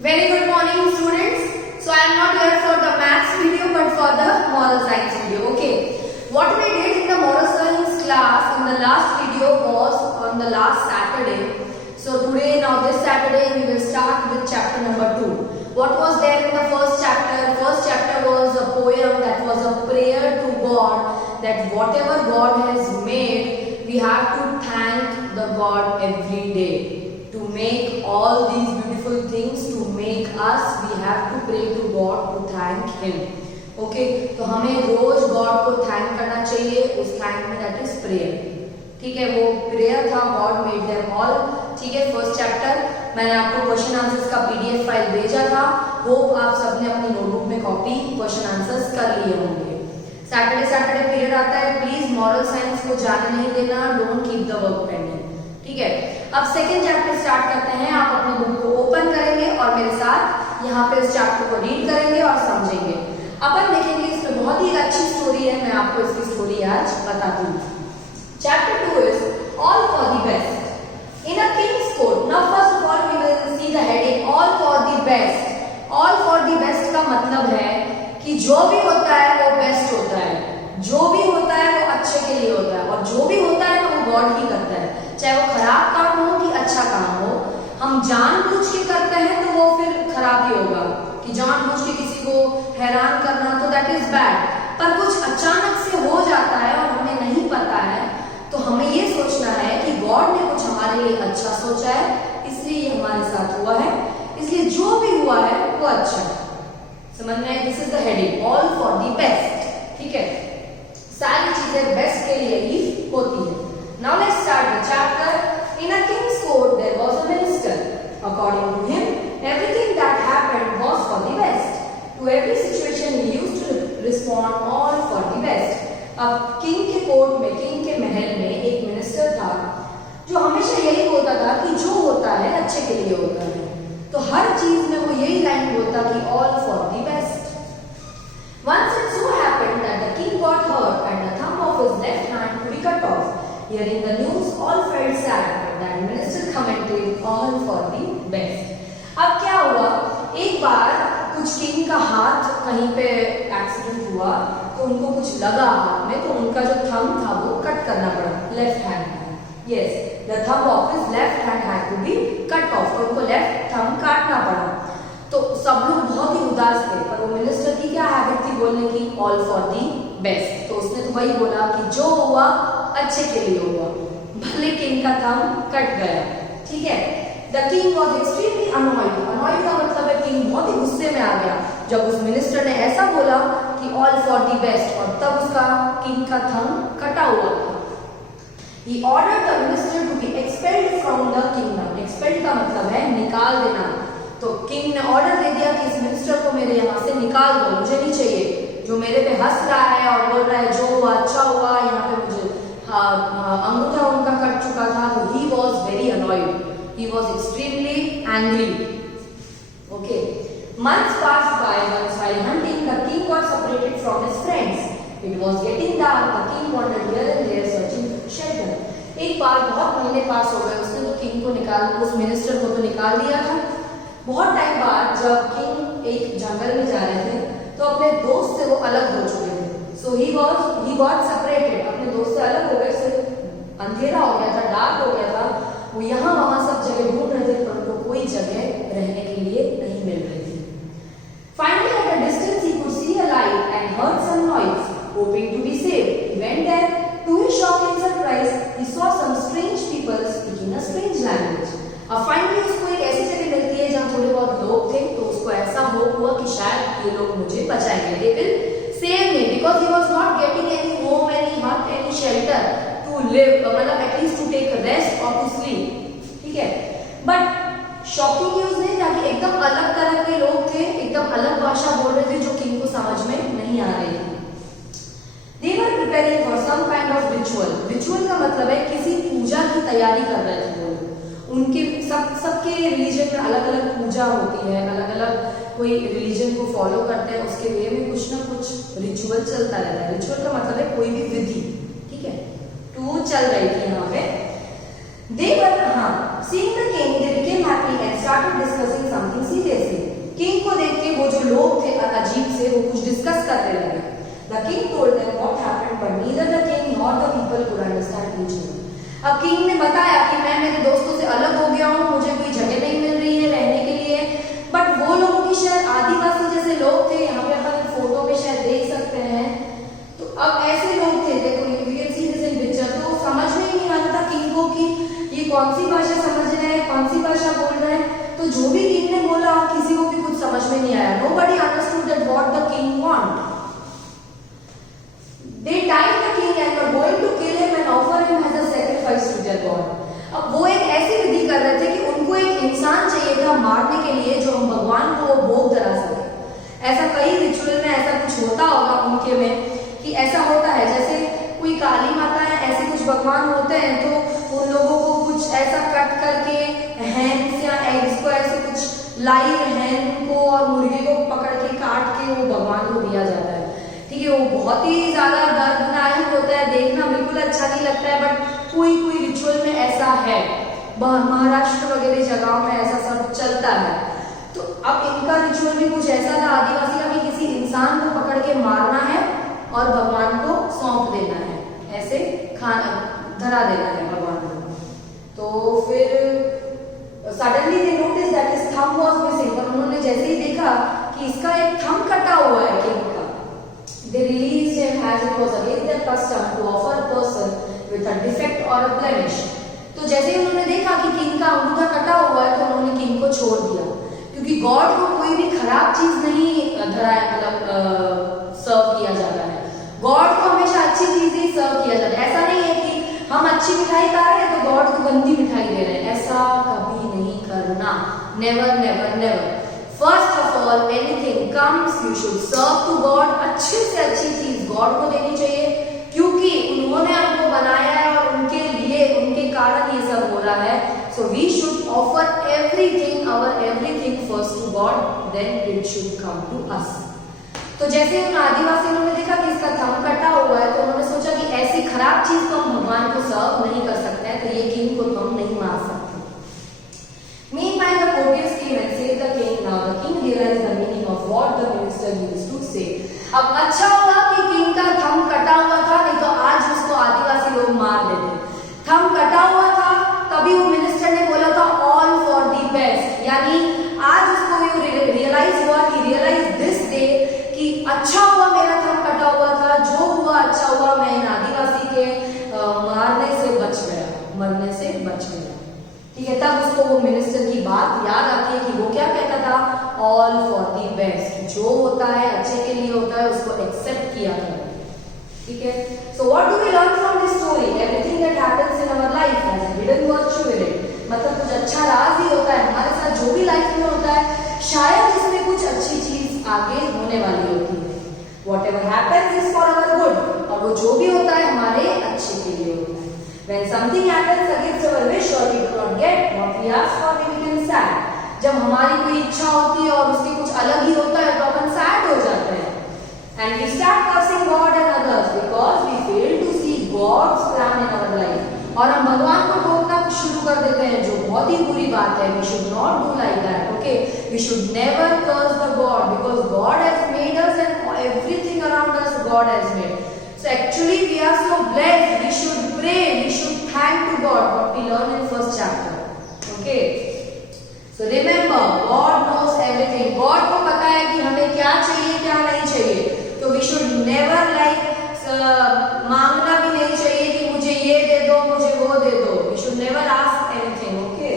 Very good morning, students. So I am not here for the maths video but for the moral science video. Okay. What we did in the moral science class in the last video was on the last Saturday. So today, now this Saturday, we will start with chapter number 2. What was there in the first chapter? First chapter was a poem that was a prayer to God, that whatever God has made, we have to thank the God every day. To make all these beautiful things, to make us, we have to pray to God to thank Him. Okay, तो हमें रोज God को thank करना चाहिए. उस thank में that is prayer. ठीक है, वो प्रेयर था गॉड मेड देम ऑल. ठीक है, फर्स्ट चैप्टर मैंने आपको क्वेश्चन आंसर्स का पीडीएफ फाइल भेजा था. होप आप सबने अपनी नोटबुक में कॉपी क्वेश्चन आंसर्स कर लिए होंगे. सैटरडे पीरियड आता है, प्लीज मॉरल साइंस को जाने नहीं देना. Don't keep the work pending. ठीक है, अब सेकेंड चैप्टर स्टार्ट करते हैं. आप अपनी बुक को ओपन करेंगे और मेरे साथ यहाँ पे उस चैप्टर को रीड करेंगे और समझेंगे. अपन देखेंगे इसमें बहुत ही अच्छी स्टोरी है. मैं आपको इसकी स्टोरी आज बताती हूँ. Chapter 2 is all for the best in a king's court. Now first of all we will see the heading all for the best. All for the best का मतलब है कि जो भी होता है वो बेस्ट होता है, जो भी होता है वो अच्छे के लिए होता है, और जो भी होता है तो वो गॉड ही करता है. चाहे वो खराब काम हो कि अच्छा काम हो. हम जानबूझ के करते हैं तो वो फिर खराब ही होगा. कि जानबूझ के किसी को हैरान करना तो दैट इज बैड. पर कुछ अचानक से हो जाता है और हमें नहीं पता है, तो हमें ये सोचना है कि गॉड ने कुछ हमारे लिए अच्छा सोचा है, इसलिए ये हमारे साथ हुआ है, इसलिए जो भी हुआ है वो अच्छा है. समझ में? This is the heading all for the best. ठीक है, सारी चीजें बेस्ट के लिए ही होती है. Now let's start the chapter. In a king's court there was a minister. According to him, everything that happened was for the best. To every situation he used to respond all for the best. अब king के court में, king के महल में एक minister था जो हमेशा यही बोलता था कि जो होता है अच्छे के लिए होता है. तो हर चीज में वो यही लाइन बोलता कि all for the best. Once it so happened that the king got hurt and the thumb of his left hand to be cut off. Hearing the news, all felt sad, but that minister commented all for the best. अब क्या हुआ? एक बार कुछ king का हाथ कहीं पे accident हुआ, तो उनको कुछ लगा हाथ में, तो उनका जो थंब था वो कट करना पड़ा. Left hand, yes, the thumb of his left hand had to be cut off. तो उनको लेफ्ट थंब काटना पड़ा. तो सब लोग बहुत ही उदास थे, पर वो मिनिस्टर की क्या हैबिट थी बोलने की, ऑल फॉर दी बेस्ट. तो उसने तो वही बोला कि जो हुआ अच्छे के लिए हुआ, भले किंग का थंब कट गया. ठीक है, the king was extremely annoyed. Annoyed का मतलब है किंग बहुत ही गुस्से में आ गया जब उस मिनिस्टर ने ऐसा बोला कि ऑल फॉर दी बेस्ट, और तब उसका किंग का थंब कटा हुआ था. He ordered the minister to be expelled from the kingdom. Expelled का मतलब है निकाल देना. तो किंग ने ऑर्डर दे दिया कि इस मिनिस्टर को मेरे यहाँ से निकाल दो, मुझे नहीं चाहिए. जो मेरे पे हंस रहा है और बोल रहा है जो हुआ अच्छा हुआ, यहाँ पे मुझे अंगूठा उनका कट चुका था. तो he was very annoyed. He was extremely angry. Okay. Months passed by. Once while hunting, the king got separated from his friends. It was getting dark. The king wandered here and there searching for shelter. एक बार बहुत महीने पास हो गए, उसने तो king को निकाल, उस मिनिस्टर को तो निकाल दिया था. बहुत टाइम बाद जब किंग एक जंगल में जा रहे थे, तो अपने दोस्त से वो अलग हो चुके थे. सो ही गॉट सेपरेटेड. अपने दोस्त से अलग हो गए, सिर्फ अंधेरा हो गया था, डार्क हो गया था. वो यहाँ वहां सब जगह ढूंढ रहे थे, पर उनको कोई जगह रहने के लिए नहीं मिल रही थी. Finally, at a distance, he could see a light and heard some noise. Hoping to be saved, he went there. To his shock and surprise, he saw some strange people speaking a strange language. अब finally उसको एक ऐसी जगह मिलती है जहाँ थोड़े बहुत लोग थे, तो उसको ऐसा होप हुआ कि शायद ये लोग मुझे बचाएंगे. They will save me because he was not getting any home, any hut, any shelter to live, मतलब at least to take a rest or to sleep. ठीक है, बट शॉकिंग न्यूज नहीं था कि एकदम अलग तरह के लोग थे, एकदम अलग भाषा बोल रहे थे जो किंग को समझ में नहीं आ रही थी. They were preparing for some kind of ritual. Ritual का मतलब है किसी पूजा की तैयारी कर रहे थे वो. उनके सबके रिलीजन में अलग अलग पूजा होती है, अलग अलग कोई रिलीजन को फॉलो करते हैं, उसके वे में कुछ ना कुछ रिचुअल चलता रहता है. रिचुअल का मतलब है कोई भी विधि. ठीक है, तो वो चल रही थी यहाँ पे. They were seeing the king, they became happy and started discussing something seriously. जो लोग थे अजीब से, वो कुछ डिस्कस करने लगे। The king told them what happened, but neither the king nor the people could understand each other. अब किंग ने बताया कि मैं मेरे दोस्तों से अलग हो गया हूँ, मुझे कोई जगह नहीं मिल रही है रहने के लिए, बट वो लोगों की शायद आदिवासी जैसे लोग थे, यहाँ पे अपन फोटो में शायद देख सकते हैं। तो अब ऐसे लोग थे, देखो you can see this in picture, तो समझ में ही नहीं आता था किंग को कि ये कौन सी भाषा समझ रहे हैं, कौन सी भाषा बोल रहे हैं। तो जो भी किंग ने बोला किसी को भी कुछ समझ में नहीं आया। Nobody understood that what the king want. They tied the king and were going to kill him and offer him as a sacrifice to their god. अब वो एक ऐसी विधि कर रहे थे कि उनको एक इंसान चाहिए था मारने के लिए जो हम भगवान को भोग धरा सके। ऐसा कई रिचुअल में ऐसा कुछ होता होगा उनके में कि ऐसा होता है, जैसे कोई काली माता है, ऐसे कुछ भगवान होते हैं, तो उन लोगों को कुछ ऐसा कट करके हैंड्स या एग्स को ऐसे कुछ लाइव हैंड को और मुर्गे को पकड़ के काट के वो भगवान को दिया जाता है। ठीक है, वो बहुत ही ज्यादा दर्दनाक होता है, देखना बिल्कुल अच्छा नहीं लगता है, बट कोई कोई रिचुअल में ऐसा है, महाराष्ट्र वगैरह जगहों में ऐसा सब चलता है। तो अब इनका रिचुअल भी कुछ ऐसा था आदिवासी का, भी किसी इंसान को पकड़ के मारना है और भगवान को सौंप देना है, ऐसे खाना धरा देना है भगवान को। तो फिर suddenly they notice that his thumb was missing, पर उन्होंने जैसे ही देखा कि इसका एक थंब कटा हुआ है किंग का, they released him as it was against their custom to offer a person with a defect or a blemish. तो जैसे ही उन्होंने देखा कि किंग का अंगूठा कटा हुआ है, तो उन्होंने किंग को छोड़ दिया, क्योंकि गॉड को कोई भी खराब चीज नहीं धराया, मतलब सर्व किया जाता है। गॉड को हमेशा अच्छी चीज ही सर्व किया जाता है। ऐसा नहीं है कि हम अच्छी मिठाई खा रहे हैं तो गॉड को गंदी मिठाई दे रहे हैं, ऐसा कभी नहीं करना। Never never never. First of all, anything comes, you should serve to God. अच्छी से अच्छी चीज गॉड को देनी चाहिए, क्योंकि उन्होंने हमको बनाया है और उनके लिए, उनके कारण ये सब हो रहा है। So we should offer everything, our everything first to God, then it should come to us. तो जैसे उन आदिवासियों ने देखा कि इसका थंब कटा हुआ है, तो उन्होंने सोचा कि ऐसी खराब चीज को हम भगवान को सर्व नहीं कर सकते हैं, तो ये किंग को तो हम नहीं मार सकते। Meanwhile, the courtiers came and saved the king. Now the king realized the meaning of what the minister used to say. अब अच्छा हुआ कि किंग का थंब कटा हुआ था, नहीं तो आज उसको आदिवासी लोग मार देते। थंब कटा हुआ था, तभी वो मिनिस्टर ने बोला था all for the best, यानी आज उसको ये रियलाइज हुआ कि रियलाइज दिस डे कि अच्छा हुआ मेरा थंब कटा हुआ था, जो हुआ अच्छा हुआ, मैं इन आदिवासी के मारने से बच गया, मरने से बच गया। ठीक है, तब उसको वो मिनिस्टर की बात याद आती है कि वो क्या कहता था, ऑल फॉर दी बेस्ट, जो होता है अच्छे के लिए होता है, उसको एक्सेप्ट किया करो। ठीक है, so what do we learn from this story? Everything that happens in our life has a hidden virtue in it. मतलब कुछ अच्छा राज ही होता है हमारे साथ, जो भी लाइफ में होता है शायद इसमें कुछ अच्छी चीज आगे होने वाली होती है। Whatever happens is for our good, और वो जो भी होता है हमारे अच्छे के लिए होता है। When something happens against our wish or we do not get what we ask for, we become sad. जब हमारी कोई इच्छा होती है और उसके कुछ अलग ही होता है, तो अपन सैड हो जाते हैं। And we start cursing God and others because we fail to see God's plan in our life. और हम भगवान को टोकना शुरू कर देते हैं, जो बहुत ही बुरी बात है। We should not do like that. Okay? We should never curse the God, because God has made us and everything around us God has made. So actually we are so blessed. We should pray. We should thank to God what we learn in first chapter. Okay. So remember, God knows everything. God को पता है कि हमें क्या चाहिए क्या नहीं चाहिए. तो we should never like मांगना भी नहीं चाहिए कि मुझे ये दे दो, मुझे वो दे दो. We should never ask anything. Okay.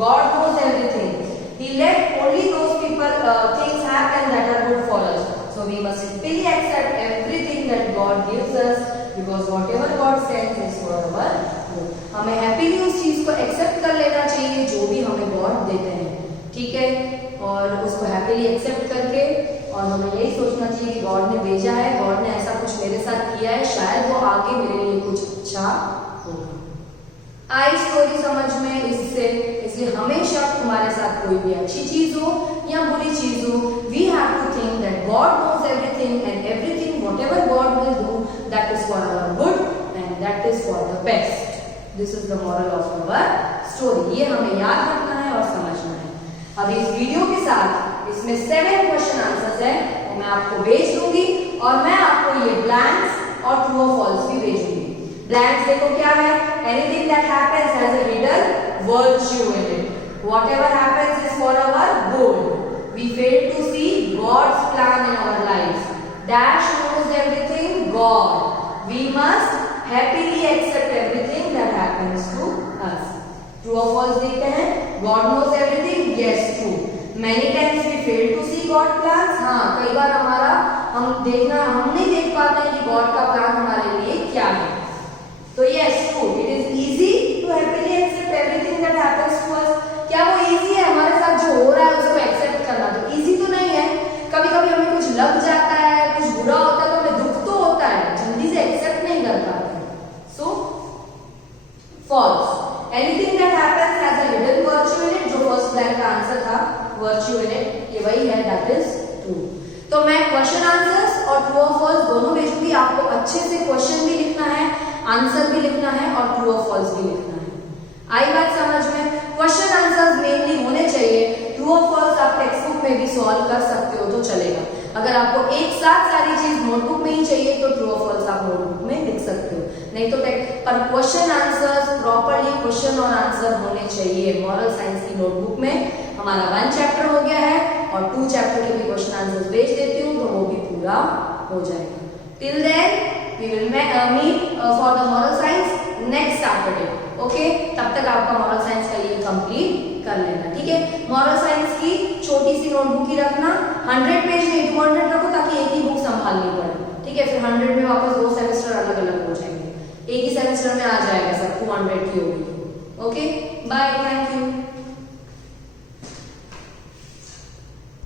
God knows everything. He let only those people things happen that are good for us. So we must simply accept everything that God gives us, because whatever God sends is for our good. हमें happily उस चीज को accept कर लेना चाहिए जो भी हमें गॉड देते हैं। ठीक है, और उसको हैप्पीली एक्सेप्ट करके, और हमें यही सोचना चाहिए कि गॉड ने भेजा है, गॉड ने ऐसा कुछ मेरे साथ किया है, शायद वो आगे मेरे लिए कुछ अच्छा होगा। आई स्टोरी समझ में इसलिए हमेशा तुम्हारे साथ कोई भी अच्छी चीज हो या बुरी चीज हो, we have to think that God knows everything, and everything whatever God will do, that is for our good and that is for the best. This is the moral of our story. ये हमें याद रखना है और समझना है। अब इस वीडियो के साथ इसमें इसमें 7 क्वेश्चन आंसर्स है, वो मैं आपको भेज दूंगी और मैं आपको ये ब्लैंक्स और ट्रू और फॉल्स भी भेजूंगी। ब्लैंक्स देखो क्या है, anything that happens has a hidden virtue in it, whatever happens is for our good, we fail to see God's plan in our life, dash knows everything God, we must happily accept everything that happens to us. True or false देखते हैं, God knows everything, yes true. Many times we fail to see God plans, हाँ कई बार हमारा हम नहीं देख पाते हैं कि God का प्लान हमारे लिए क्या है। तो yes true, it is easy to happily accept everything that happens to us. क्या वो easy है हमारे साथ जो हो रहा है उसको accept करना? तो easy तो नहीं है, कभी कभी हमें कुछ लग जाता है, कुछ बुरा होता है तो हमें दुख तो होता है, जल्दी से accept नहीं कर पाते। So, false. Anything that happens has a hidden virtue in it. जो फर्स्ट ब्लैंक का आंसर था, virtue in it, ये वही है, that is true. तो मैं क्वेश्चन आंसर्स और ट्रू और फॉल्स दोनों भेजूंगी, आपको अच्छे से क्वेश्चन भी लिखना है, आंसर भी लिखना है और ट्रू और फॉल्स भी लिखना है। आई बात समझ में? क्वेश्चन आंसर्स मेनली होने चाहिए, ट्रू और फॉल्स आप टेक्स्ट बुक में भी सॉल्व कर सकते हो तो चलेगा। अगर आपको एक साथ सारी चीज नोटबुक में ही चाहिए तो ट्रू और फॉल्स आप नोटबुक में लिख सकते हो, नहीं तो पर क्वेश्चन आंसर्स प्रॉपर्ली क्वेश्चन और आंसर होने चाहिए। मॉरल साइंस की नोटबुक में हमारा 1 चैप्टर हो गया है और 2 चैप्टर के भी क्वेश्चन आंसर्स भेज देती हूँ तो वो भी पूरा हो जाएगा। Till then we will meet for the moral science next Saturday, okay? तब तक आपका मॉरल साइंस का ये कंप्लीट कर लेना, ठीक है? मॉरल साइंस की छोटी सी नोटबुक ही रखना, 100 पेज नहीं 200 रखो ताकि एक ही बुक संभालनी पड़े, ठीक है? फिर 100 में वापस 2 सेमेस्टर अलग अलग हो जाएंगे, एक ही सेमेस्टर में आ जाएगा सब 200 की होगी। Okay bye, thank you.